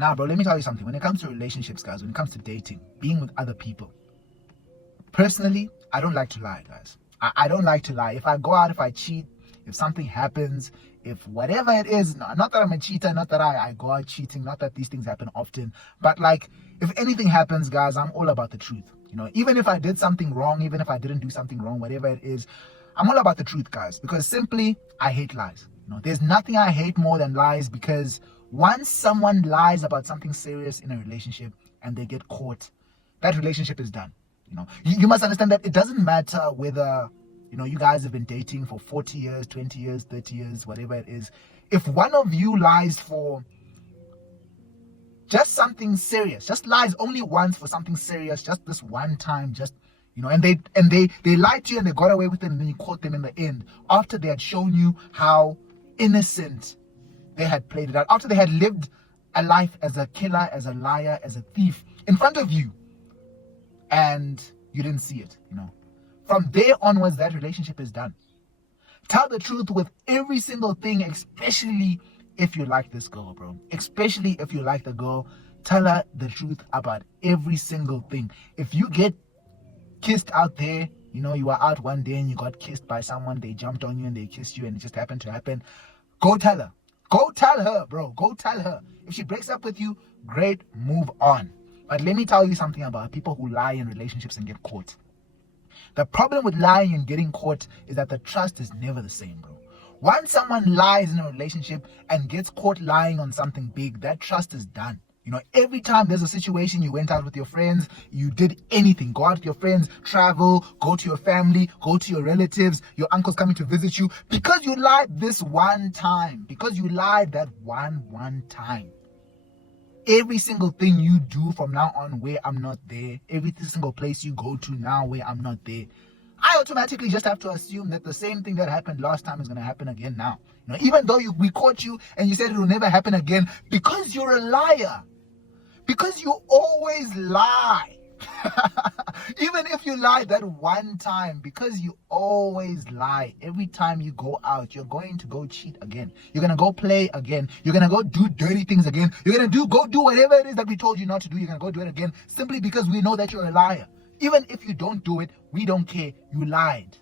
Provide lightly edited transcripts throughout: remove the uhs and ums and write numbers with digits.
Now, bro, let me tell you something. When it comes to relationships, guys, when it comes to dating, being with other people, personally, I don't like to lie, guys. I don't like to lie. If I go out, if I cheat, if something happens, if whatever it is, not that I'm a cheater, not that I go out cheating, not that these things happen often, but like, if anything happens, guys, I'm all about the truth. Even if I did something wrong, even if I didn't do something wrong, whatever it is, I'm all about the truth, guys, because simply, I hate lies. There's nothing I hate more than lies, because once someone lies about something serious in a relationship and they get caught, that relationship is done. You must understand that it doesn't matter whether, you guys have been dating for 40 years, 20 years, 30 years, whatever it is. If one of you lies for just something serious, just lies only once for something serious, just this one time, and they lied to you and they got away with it, and then you caught them in the end after they had shown you how innocent they had played it out, after they had lived a life as a killer, as a liar, as a thief in front of you, and you didn't see it. From there onwards, that relationship is done. Tell the truth with every single thing, especially if you like this girl, bro. Especially if you like the girl, tell her the truth about every single thing. If you get kissed out there, you were out one day and you got kissed by someone, they jumped on you and they kissed you and it just happened to happen, go tell her. Go tell her, bro. Go tell her. If she breaks up with you, great, move on. But let me tell you something about people who lie in relationships and get caught. The problem with lying and getting caught is that the trust is never the same, bro. Once someone lies in a relationship and gets caught lying on something big, that trust is done. Every time there's a situation, you went out with your friends, you did anything, go out with your friends, travel, go to your family, go to your relatives, your uncle's coming to visit you, because you lied this one time, because you lied that one time. Every single thing you do from now on where I'm not there, every single place you go to now where I'm not there, I automatically just have to assume that the same thing that happened last time is going to happen again now. Even though we caught you and you said it will never happen again, because you're a liar. Because you always lie. Even if you lie that one time, because you always lie. Every time you go out, you're going to go cheat again. You're going to go play again. You're going to go do dirty things again. You're going to go do whatever it is that we told you not to do. You're going to go do it again, simply because we know that you're a liar. Even if you don't do it, we don't care. You lied.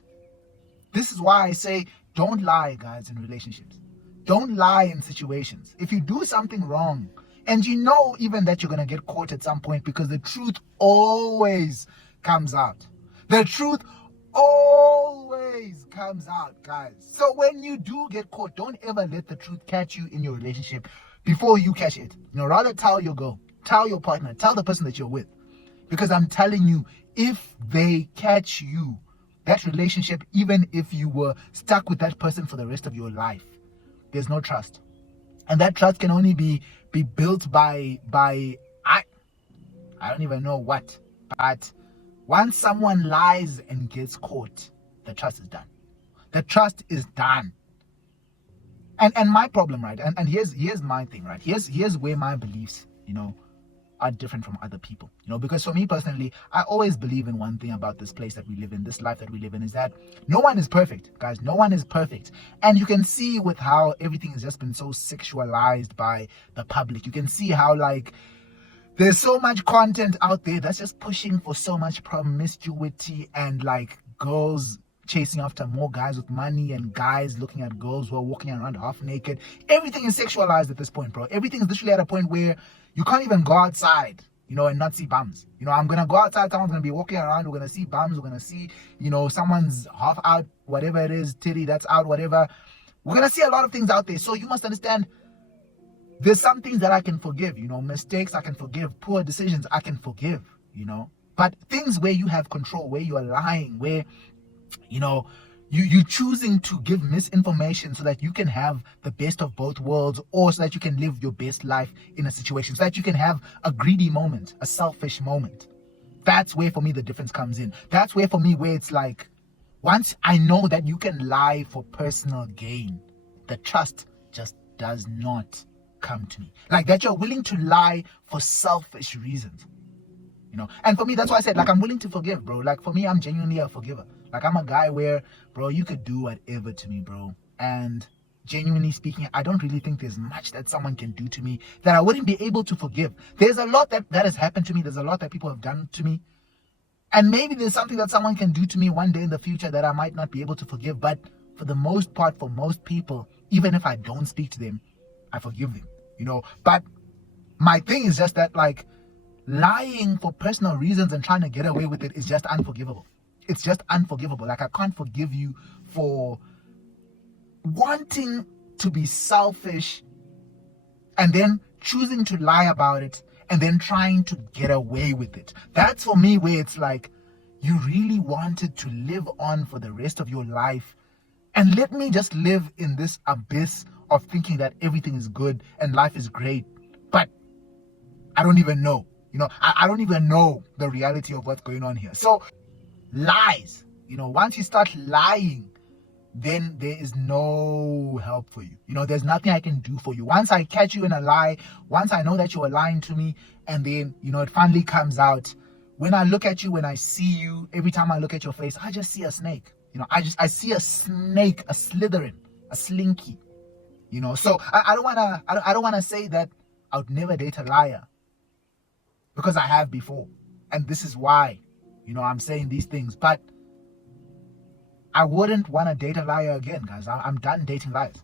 This is why I say, don't lie, guys, in relationships. Don't lie in situations. If you do something wrong, and you know even that you're going to get caught at some point, because the truth always comes out. The truth always comes out, guys. So when you do get caught, don't ever let the truth catch you in your relationship before you catch it. Rather tell your girl, tell your partner, tell the person that you're with. Because I'm telling you, if they catch you, that relationship, even if you were stuck with that person for the rest of your life, there's no trust. And that trust can only be built by I don't even know what. But once someone lies and gets caught, the trust is done. The trust is done. And my problem, right? And here's my thing, right? Here's where my beliefs, are different from other people. Because for me personally, I always believe in one thing about this place that we live in, this life that we live in, is that no one is perfect, guys. No one is perfect. And you can see with how everything has just been so sexualized by the public. You can see how, like, there's so much content out there that's just pushing for so much promiscuity, and like girls chasing after more guys with money, and guys looking at girls who are walking around half naked. Everything is sexualized at this point, bro. Everything is literally at a point where you can't even go outside, and not see bums. I'm going to go outside, someone's going to be walking around, we're going to see bums, we're going to see, someone's half out, whatever it is, titty that's out, whatever. We're going to see a lot of things out there. So you must understand, there's some things that I can forgive, mistakes I can forgive, poor decisions I can forgive, But things where you have control, where you are lying, where, you choosing to give misinformation so that you can have the best of both worlds, or so that you can live your best life in a situation, so that you can have a greedy moment, a selfish moment. That's where for me the difference comes in. That's where for me where it's like, once I know that you can lie for personal gain, the trust just does not come to me. Like that you're willing to lie for selfish reasons. And for me, that's why I said, like, I'm willing to forgive, bro. Like, for me, I'm genuinely a forgiver. Like, I'm a guy where, bro, you could do whatever to me, bro. And genuinely speaking, I don't really think there's much that someone can do to me that I wouldn't be able to forgive. There's a lot that has happened to me. There's a lot that people have done to me. And maybe there's something that someone can do to me one day in the future that I might not be able to forgive. But for the most part, for most people, even if I don't speak to them, I forgive them, But my thing is just that, like, lying for personal reasons and trying to get away with it is just unforgivable. It's just unforgivable. Like, I can't forgive you for wanting to be selfish and then choosing to lie about it and then trying to get away with it. That's for me where it's like, you really wanted to live on for the rest of your life and let me just live in this abyss of thinking that everything is good and life is great, but I don't even know. I don't even know the reality of what's going on here. So lies, once you start lying, then there is no help for you. There's nothing I can do for you. Once I catch you in a lie, once I know that you are lying to me, and then, it finally comes out, when I look at you, when I see you, every time I look at your face, I just see a snake. I see a snake, a Slytherin, a Slinky. So I don't wanna say that I would never date a liar, because I have before, and this is why, I'm saying these things. But I wouldn't want to date a liar again, guys. I'm done dating liars.